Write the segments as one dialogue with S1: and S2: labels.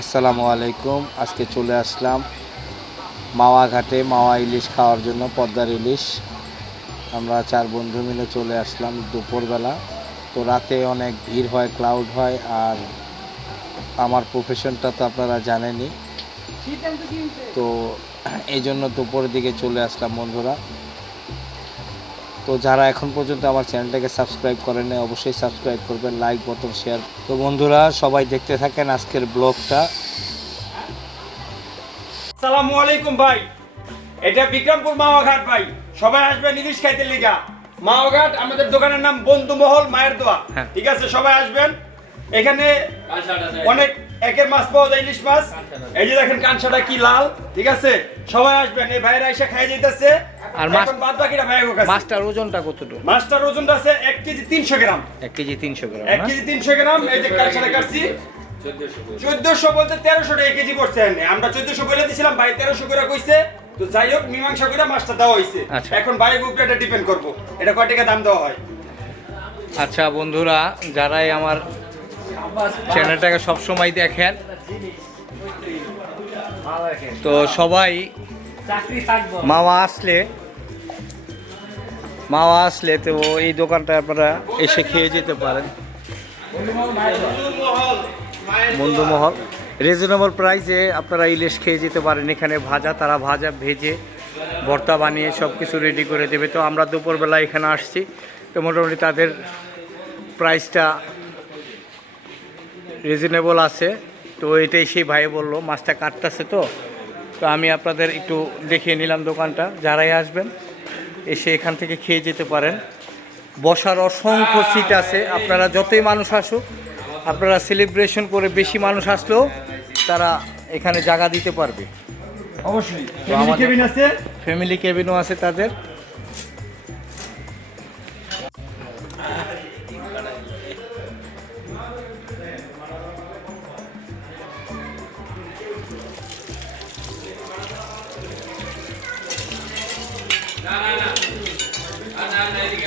S1: আসসালামু আলাইকুম। আজকে চলে আসলাম মাওয়া ঘাটে মাওয়া ইলিশ খাওয়ার জন্য পদ্মার ইলিশ। আমরা চার বন্ধু মিলে চলে আসলাম দুপুরবেলা। তো রাতে অনেক ভিড় হয় ক্লাউড হয় আর আমার প্রফেশনটা তো আপনারা জানেনই। তো এই জন্য দুপুরের দিকে চলে আসলাম বন্ধুরা। তো যারা এখন পর্যন্ত আমার চ্যানেলটাকে সাবস্ক্রাইব করেন নাই, অবশ্যই সাবস্ক্রাইব করবেন লাইক বটন শেয়ার তো বন্ধুরা সবাই দেখতে থাকেন আজকের ব্লগটা।
S2: সালামু আলাইকুম ভাই। এটা বিক্রমপুর মাওয়াঘাট ভাই। সবাই আসবেন ইলিশ খাইতে লিগা। মাওয়াঘাট আমাদের দোকানের নাম বন্ধুমহল মায়ের দোয়া।
S1: হ্যাঁ।
S2: ঠিক আছে সবাই আসবেন। এখানে অনেক একের মাছ পাওয়া যায় ইলিশ মাছ। এই যে দেখেন কাঁচসাটা কি লাল। ঠিক আছে সবাই আসবেন। এই ভাইরা এসে খাই যাইতেছে।
S3: আর মাছ-
S2: এখন বাদ বাকিটা ভাই কাছে।
S3: মাছটার ওজনটা কতটুকু?
S2: মাছটার ওজনটা আছে এক কেজি তিনশো গ্রাম।
S3: এক কেজি তিনশো গ্রাম
S2: এক কেজি তিনশো গ্রাম এই যে কাঁচসাটা কাটছি। চোদ্দশো। বলতে তেরোশো টাকা কেজি পড়ছে এনে। আমরা চোদ্দশো বলে দিছিলাম ভাই তেরোশো করে কইছে। তো যাই হোক মীমাংসা করে মাছটা দেওয়া হয়েছে
S3: আচ্ছা।
S2: এখন ভাইয়ের উপরে এটা ডিপেন্ড করব। এটা কয় টাকা দাম দেওয়া হয়?
S3: আচ্ছা বন্ধুরা যারাই আমার চ্যানেলটাকে সব সবসময় দেখেন তো সবাই মামা আসলে মাওয়া আসলে তো এই দোকানটা আপনারা এসে খেয়ে যেতে পারেন। বন্ধুমহল। রিজনেবল প্রাইসে আপনারা ইলিশ খেয়ে যেতে পারেন। এখানে ভাজা, তারা ভাজা, ভেজে, ভর্তা বানিয়ে সব কিছু রেডি করে দেবে। তো আমরা দুপুরবেলা এখানে আসছি। তো মোটামুটি তাদের প্রাইসটা রিজনেবল আছে। তো এটাই সেই ভাই বলল, মাছটা কাটতেছে তো। তো আমি আপনাদের একটু দেখিয়ে নিলাম দোকানটা। যারাই আসবেন এসে এখান থেকে খেয়ে যেতে পারেন। বসার অসংখ্য সিট আছে। আপনারা যতই মানুষ আসুক আপনারা সেলিব্রেশন করে বেশি মানুষ আসলেও তারা এখানে জায়গা দিতে পারবে।
S2: অবশ্যই।
S3: ফ্যামিলি
S2: কেবিন আছে?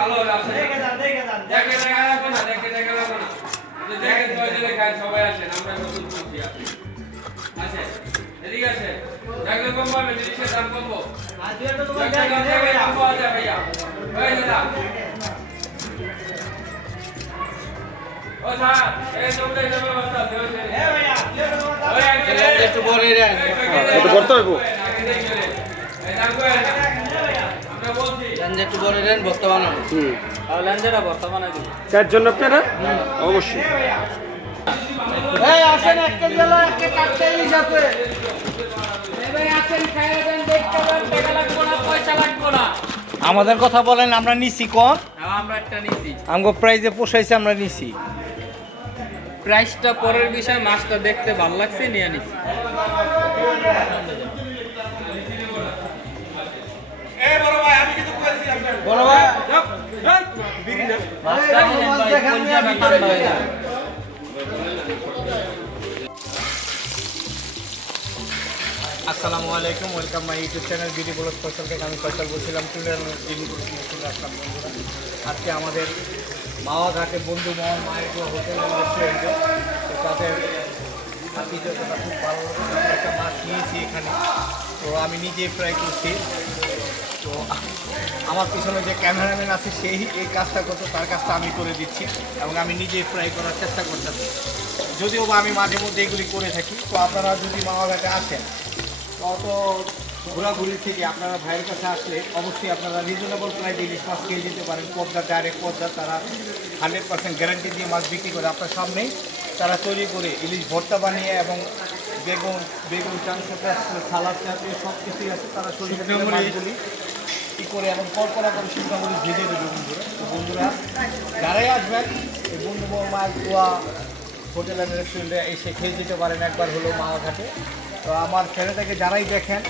S3: কেবিনও আছে তাদের
S1: মাশাল্লাহ মাশাল্লাহ মাশাল্লাহ
S3: একজনের মাশাল্লাহ একজনের মুখ দিয়ে মাশাল্লাহ বাইরেলো
S4: সবাই আসেন আমরা নতুন করছি আপনি। আছে এদিকে আছে দেখলে কম পাবে জিনিসের দাম কমবো। দাম পাওয়া যায় ভাইয়া ওই দাদা একটু
S1: এরিয়া
S2: একটু করতে
S4: আমরা
S2: চার জন্য আপনারা? অবশ্যই।
S3: আমাদের কথা বলেন আমরা নিছি কম?
S5: আমরা একটা নিছি।
S3: আমগো প্রাইজে পোষাইছে আমরা নিছি।
S5: প্রাইসটা পরের বিষয় মাছটা দেখতে ভালো লাগছে নিয়ে নিছি।
S3: আসসালামু আলাইকুম, welcome my YouTube channel BD blog ফসল থেকে আমি ফসল বলছিলাম চলে টিভি চলে আসলাম বন্ধুরা। আজকে আমাদের মাওয়া ঘাটে বন্ধু মোহন মায়ের হোটেল তো তাদের খুব ভালো একটা মাছ নিয়েছি এখানে। তো আমি নিজেই ফ্রাই করছি। তো আমার পিছনে যে ক্যামেরাম্যান আছে, সেই এই কাজটা করতো, তার কাজটা আমি করে দিচ্ছি এবং আমি নিজেই ফ্রাই করার চেষ্টা করতেছি। যদিও বা আমি মাঝে মধ্যে এগুলি করে থাকি, তো আপনারা যদি মামাঘাটে আসেন অত ঘোরাঘুরি থেকে আপনারা ভাইয়ের কাছে আসলে অবশ্যই আপনারা রিজনেবল প্রায় ইলিশ মাছ খেয়ে যেতে পারেন। পদ্মা ডাইরেক্ট পদ্মা, তারা হান্ড্রেড পার্সেন্ট গ্যারান্টি দিয়ে মাছ বিক্রি করে আপনার সামনেই। তারা তৈরি করে ইলিশ ভর্তা বানিয়ে এবং বেগুন বেগুন চাংশটা সালাদ জাতীয় সব কিছুই আছে তারা শরীরে মাছগুলি। কী করে কড়কড়া করে শুকনো করে ভেজে দেবে বন্ধুরা। তো বন্ধুরা যারাই আসবেন এই বন্ধু মাছ দোয়া হোটেল অ্যান্ড রেস্টুরেন্টে এসে খেয়ে যেতে পারেন একবার হলো মাওয়া ঘাটে তো আমার চ্যানেলটাকে যারাই দেখেন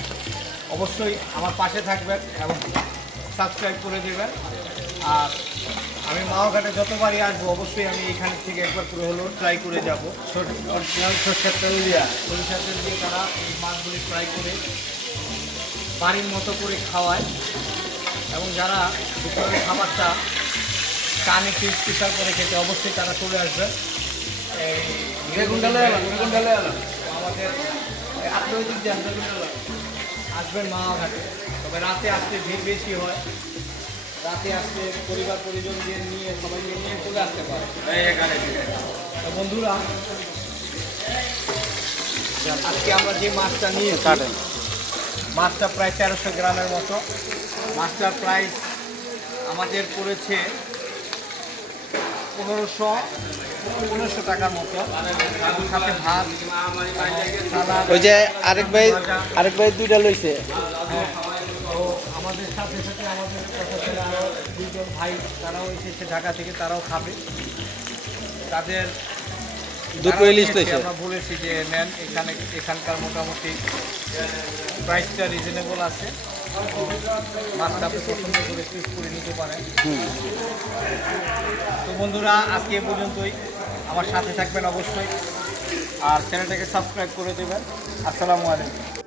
S3: অবশ্যই আমার পাশে থাকবেন এবং সাবস্ক্রাইব করে দেবেন। আর আমি মাওয়াঘাটে যতবারই আসব অবশ্যই আমি এখান থেকে একবার করে হলেও ট্রাই করে যাব। অরিজিনাল সরষের তেল দিয়া। সরিষার তেল দিয়ে তারা এই মাছগুলি ফ্রাই করে বাড়ির মতো করে খাওয়ায়। এবং যারা দুপুরের খাবারটা কানে একটু স্পেশাল করে খেতে অবশ্যই তারা চলে আসবে। এই আমাদের দিয়ে আসবেন মাওয়াঘাটে তবে রাতে আসতে ভিড় বেশি হয়। রাতে আসতে পরিবার পরিজনদের নিয়ে সবাইকে নিয়ে চলে আসতে পারে। তো বন্ধুরা আজকে আমরা যে মাছটা নিয়ে কাটেন মাছটা প্রায় তেরোশো গ্রামের মতো। মাছটার প্রাইস আমাদের পড়েছে পনেরোশো পনেরোশো টাকার মতো। সাথে ভাত
S1: ওই যে আরেক ভাই আরেক ভাই দুইটা লইছে।
S3: তো আমাদের সাথে সাথে আমাদের আরও দুজন ভাই তারাও এসেছে ঢাকা থেকে তারাও খাবে। তাদের
S1: দুটো
S3: আমরা বলেছি যে নেন এখানে এখানকার মোটামুটি প্রাইসটা রিজনেবল আছে। মাছটা আপনি পছন্দ করে চুজ করে নিতে পারেন। তো বন্ধুরা আজকে এ পর্যন্তই। আমার সাথে থাকবেন অবশ্যই। আর চ্যানেলটাকে সাবস্ক্রাইব করে দেবেন। আসসালামু আলাইকুম।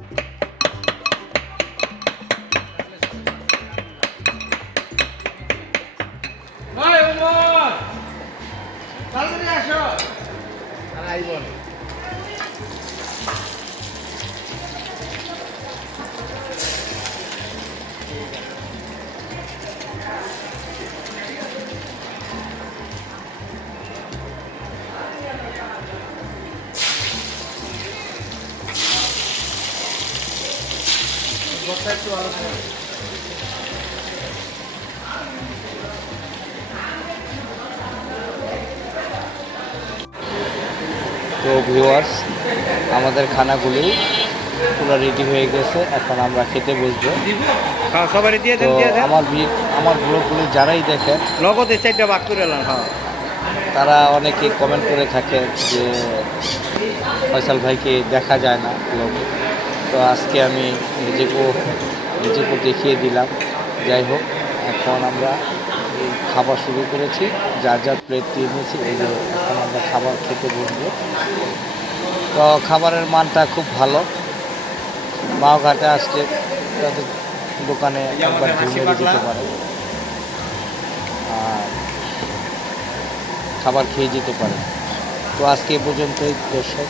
S3: একটু আলোচনা
S1: তো ভিউয়ার্স আমাদের খানাগুলি পুরো রেডি হয়ে গেছে এখন আমরা খেতে বসবো।
S3: হ্যাঁ সবারই দিয়ে
S1: তো আমার আমার ব্লগগুলি যারাই দেখেন
S3: নগদে চারটা ভাগ করে এলাম হ্যাঁ।
S1: তারা অনেকে কমেন্ট করে থাকে যে ফয়সাল ভাইকে দেখা যায় না ব্লগে তো আজকে আমি নিজেকেও নিজেকেও দেখিয়ে দিলাম। যাই হোক, এখন আমরা খাবার শুরু করেছি। যার যার প্লেট দিয়ে নিয়েছি, এই এখন আমরা খাবার খেতে বসবো। তো খাবারের মানটা খুব ভালো। মাওঘাটে আসলে তাদের দোকানে একবার ঘুরে যেতে পারে। আর খাবার খেয়ে যেতে পারে। তো আজকে এ পর্যন্তই, দর্শক।